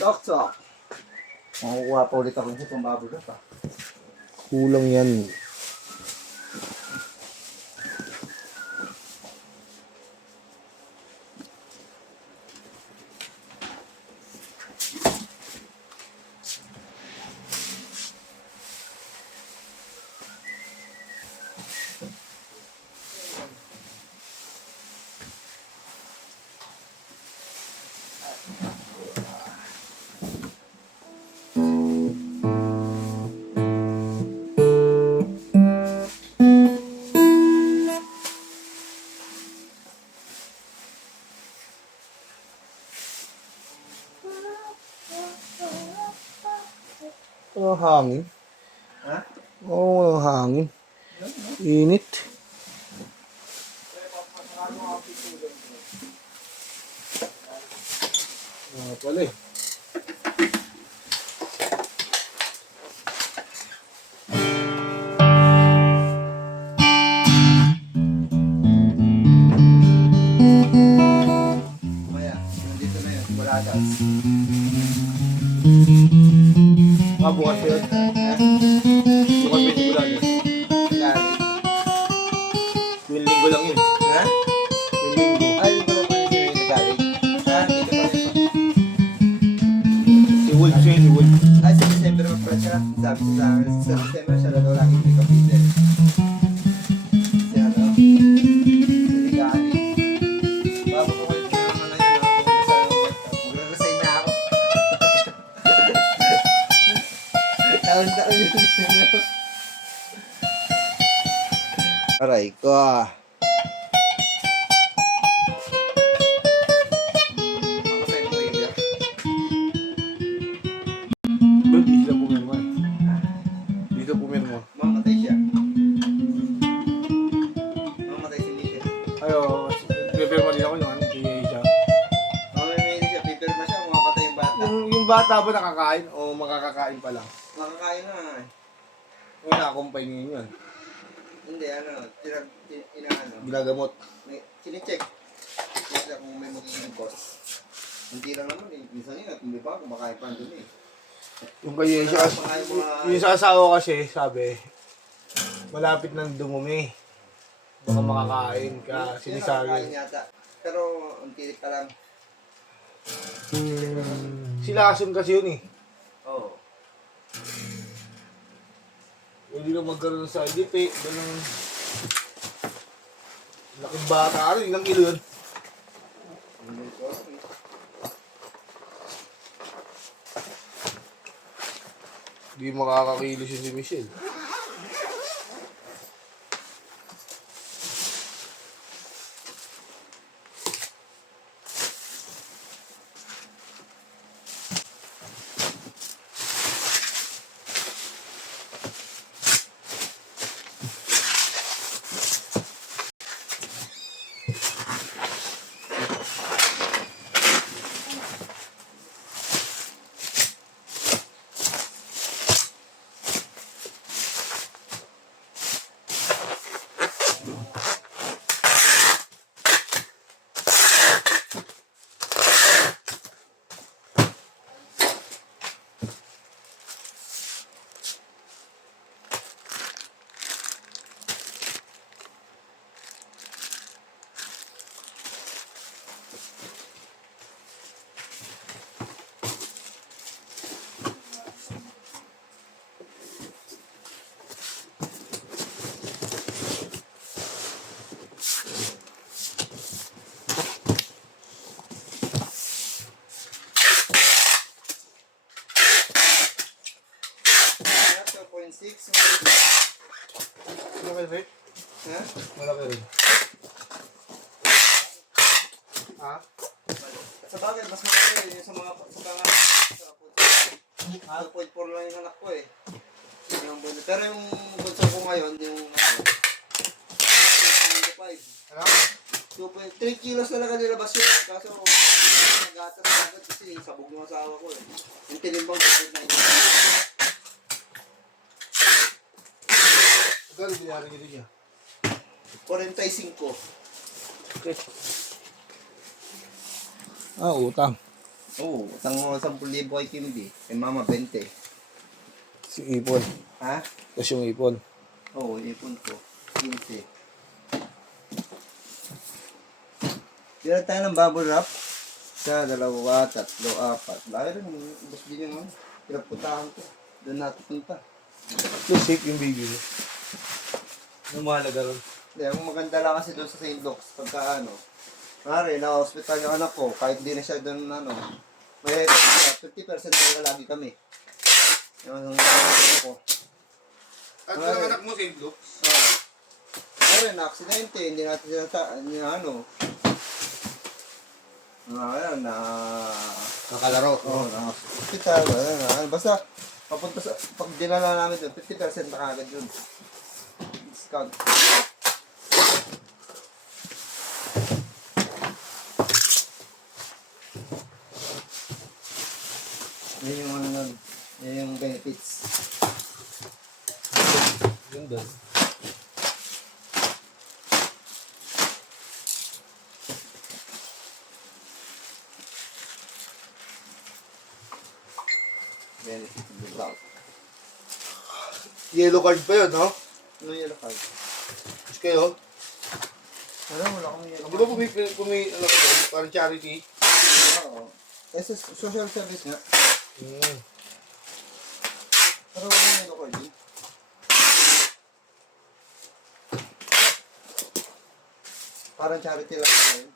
Tok-tok. Makukuha pa ulit ako sa pambabaga pa. Kulang yan. Oh, hangin. Ha? Oo, hangin. Init. Pala eh. Maya, nandito na yun. Bulagas. Bukas yun. Bukas may Bulagas. Yung linggo lang yun. Ha? Yung linggo. Ay, hindi ko naman yung nagaling. Ha? Dito pa rin. Si Wolf yun, si Wolf. Ay, sa December mag-press siya. Sabi siya sa akin, sa December siya na daw lagi hindi kapitid. Si ano? Hindi galing. Bago ko kayo naman na yun, magre-resign na ako. Taon-taon yun. Aray ko ah. Makasign mo yun, yeah? Ba't di sila pumirma eh? Dito pumirma. Mamatay siya. Mamatay si Michelle. Ayo, pipirma din ako yung ano, kay siya. Mamimili siya, pipirma siya, mamatay yung bata. Yung bata ba nakakain o makakakain pa lang? Makakain na nga eh. Yung nakakumpay niyo yun. Hindi, ano, inaano. Ginagamot. Sinicheck. Check kung may magiging cost. Hindi lang naman eh. Minsan yun, at hindi pa, kumakain pa doon eh. Yung kay siya, yung sa asawa kasi, sabi, malapit nang dumumi. Baka makakain ka, Sino sinisabi. nakakain yata. Pero, unti pa lang. Sila Asun kasi yun eh. Oo. Hindi na magkaroon sa IDP, ganun. Laking bata, ano, ilang kilo yun? Hindi makakakilos yun si Michelle. Malaki rin? Ha? Malaki rin. Ha? Sa bagay, mas malaki yung sa mga sa 2.4 lang yung anak ko eh. Yung bunso. Pero yung bunso ko ngayon, yung 2.5. Ano? 3 kilos talaga nilabas yun. Kaso, nag-atas na agad kasi sabog ng asawa ko eh. Yung tinimbang 2.9. Magkano binayari niyo din niya? 45. Okay. Ah, utang. Oo, isang 10,000 kay Kimby. Kay Mama 20. Si ipon. Ha? Tapos yung ipon. Oo, ipon ko. 15. Bira tayo ng bubble wrap. Isa, dalawa, tatlo, apat. Dahil rin, ubos din yung pinapuntahan ko. Doon natin punta. Plus safe yung baby mo. Ano mahalaga ron? Hindi, ang maganda lang kasi doon sa St. Luke's, pagka ano, mare, na-hospital yung anak ko, kahit di na siya doon, ano, may 50% talaga lagi kami. Yung anak ko. At Mare. ang anak mo, St. Luke? Oo. Mare, na-aksidente, hindi natin ano, ayun, Nakalaro. Oo, hospital, basta, papunta sa, pag dinala namin doon, 50% na kagad yun. Discount. Yan yung ano nun, yan yung benefits. Yun doon. Benefits of the doubt. Yellow card pa yun, no? Ano yellow card? Tapos kayo, Ano, wala akong yellow di ba ano ko doon? Parang charity? Oo. Kasi social service nga. Hmm. Pero wala yung yellow card yun. Parang charity lang yun.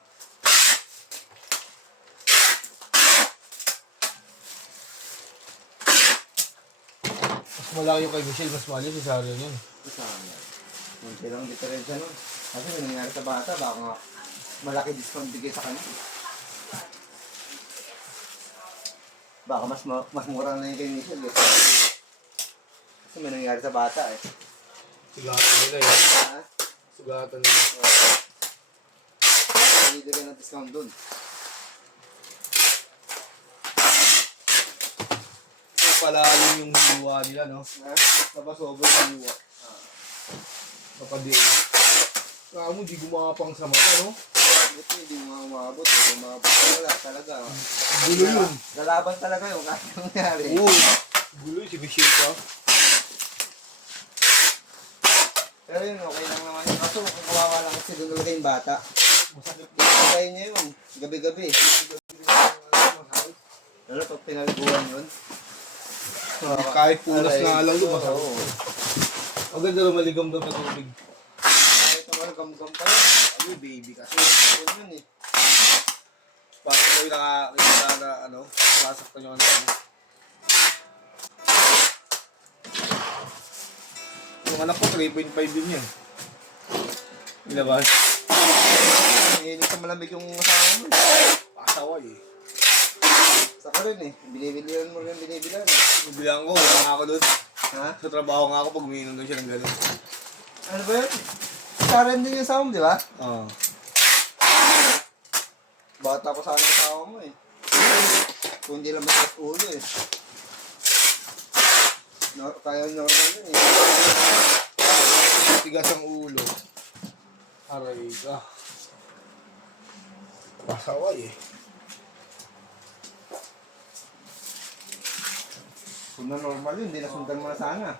Mas malaki yung kay Michelle, mas mahal yung cesarean yun. Kasama yan. Munti lang diferensya nun. Kasi may nangyari sa bata, baka nga malaki discount bigay sa kanya. Baka mas mura na yung kay Michelle. Eh. Kasi may nangyari sa bata eh. Sugatan nila yun. Ha? Sugatan nila. Hindi ka ng discount dun. Napalalim yung hiwa nila, no? Ha? Tapos sobrang hiwa. Kapadiin. Kaya mo, di gumapang sa mata, no? Buti hindi mo umabot. Hindi umabot. Wala talaga. Gulo yun. Lalaban talaga yung kahit nangyari. Oo. Gulo yun, si Michelle pa. Pero yun, okay lang naman yun. Kaso kung kawawa lang kasi doon talaga yung bata. Masakit pa. Pinatay niya yun. Gabi-gabi. Lalo pag pinaliguan yun. Kahit punas Aray. na lang doon, masakit. Oo. Ang ganda na maligam doon sa tubig. Kahit naman gam-gam pa yun. Ay, baby kasi. Yun yun eh. Parang kayo nakakita na, ano, sasaktan yung anak mo. Yung anak ko, 3.5 din yan. Ilabas. Mahilig sa malamig yung asawa mo. Pasaway eh. Saka rin eh. Binibilihan mo rin binibilihan eh. Bibilang ko, wala nga ako doon. Ha? Sa trabaho nga ako pag umiinom doon siya ng gano'n. Ano ba yun? Karen din yung asawa mo, di ba? Oo. Bata pa sana yung asawa mo eh. Kung hindi lang matigas ulo eh. No, kaya normal yun eh. Tigas ang ulo. Aray ka. Pasaway eh. Kung na normal yun, hindi nasundan mo na sana.